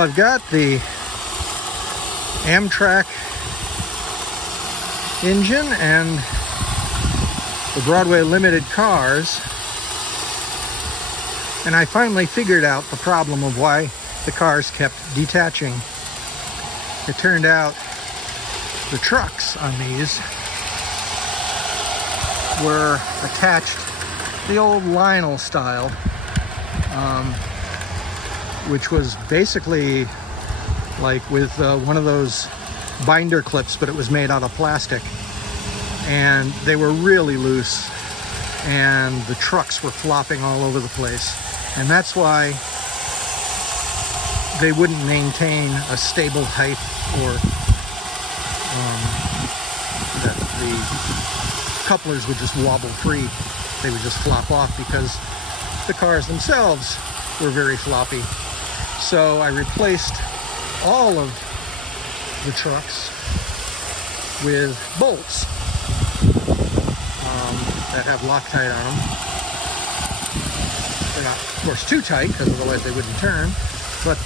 Well, I've got the Amtrak engine and the Broadway Limited cars, and I finally figured out the problem of why the cars kept detaching. It turned out the trucks on these were attached the old Lionel style, which was basically like with one of those binder clips, but it was made out of plastic, and they were really loose, and the trucks were flopping all over the place, and that's why they wouldn't maintain a stable height, or that the couplers would just wobble free. They would just flop off because the cars themselves were very floppy. So I replaced all of the trucks with bolts that have Loctite on them. They're not, of course, too tight, because otherwise they wouldn't turn, but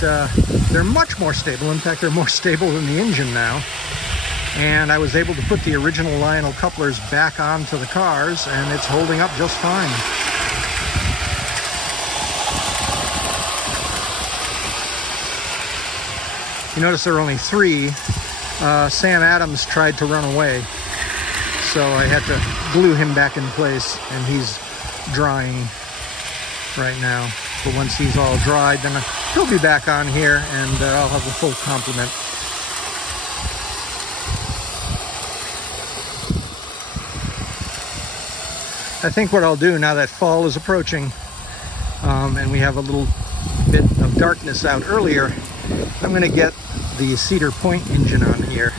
they're much more stable. In fact, they're more stable than the engine now. And I was able to put the original Lionel couplers back onto the cars, and it's holding up just fine. You notice there are only 3. Sam Adams tried to run away, so I had to glue him back in place, and he's drying right now. But once he's all dried, then he'll be back on here, and I'll have the full complement. I think what I'll do now that fall is approaching, and we have a little bit of darkness out earlier, I'm going to get the Cedar Point engine on here,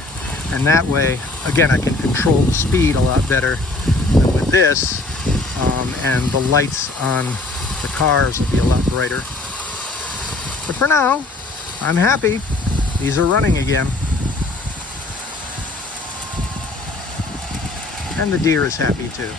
and that way, again, I can control the speed a lot better than with this, and the lights on the cars will be a lot brighter. But for now, I'm happy. These are running again. And the deer is happy too.